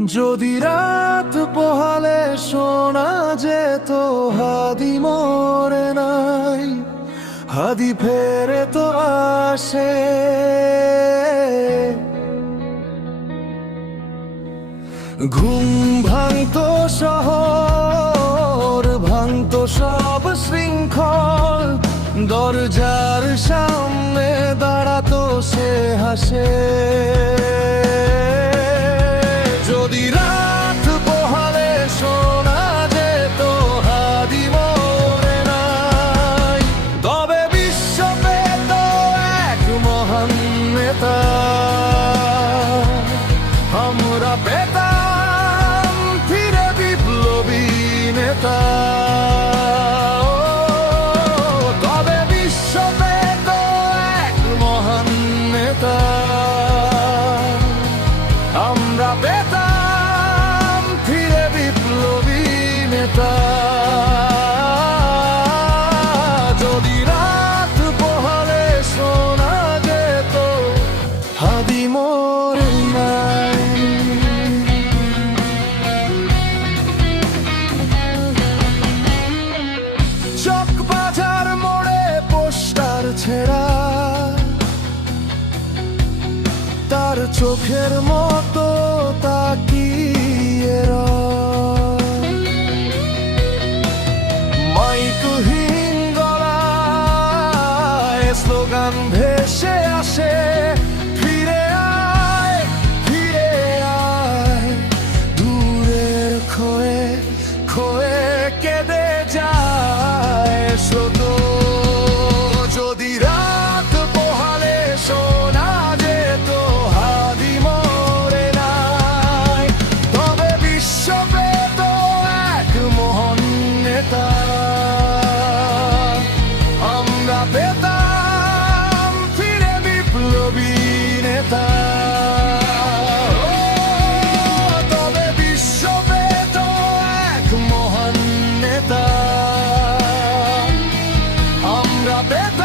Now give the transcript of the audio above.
যদি রাত পোহালে শোনা যেত হাদি মরে নাই, হাদি ফেরে তো আসে। ঘুম ভাঙতো শহর, ভাঙতো সব শৃঙ্খল, দরজার সামনে দাঁড়াতো সে হাসে। যদি রাত পোহালে শোনা যেত হাদি মরে নাই, তবে বিশ্ব পেত এক মহান নেতা। আমরা পেতাম ফিরে বিপ্লবী নেতা। তবে বিশ্ব পেত এক মহান নেতা। আমরা পেতাম ফিরে বিপ্লবী নেতা। যদি রাত পোহালে শোনা যেত হাদি মরে নাই। চকবাজার মোড়ে পোস্টার ছেঁড়া, তার চোখের মতো তাকিয়ে রয়। মাইকহীন গলায় স্লোগান ভেসে আসে, ফিরে আয়, ফিরে আয়। দূরের খোয়ে খোয়ে কেঁদে যায় স্রোত। যদি রাত পোহালে শোনা যেত হাদি মরে নাই, তবে বিশ্ব পেত এক মহান নেতা। আমরা পেতাম ফিরে বিপ্লবী নেতা। তবে বিশ্ব পেত এক মহান নেতা। আমরা পেতাম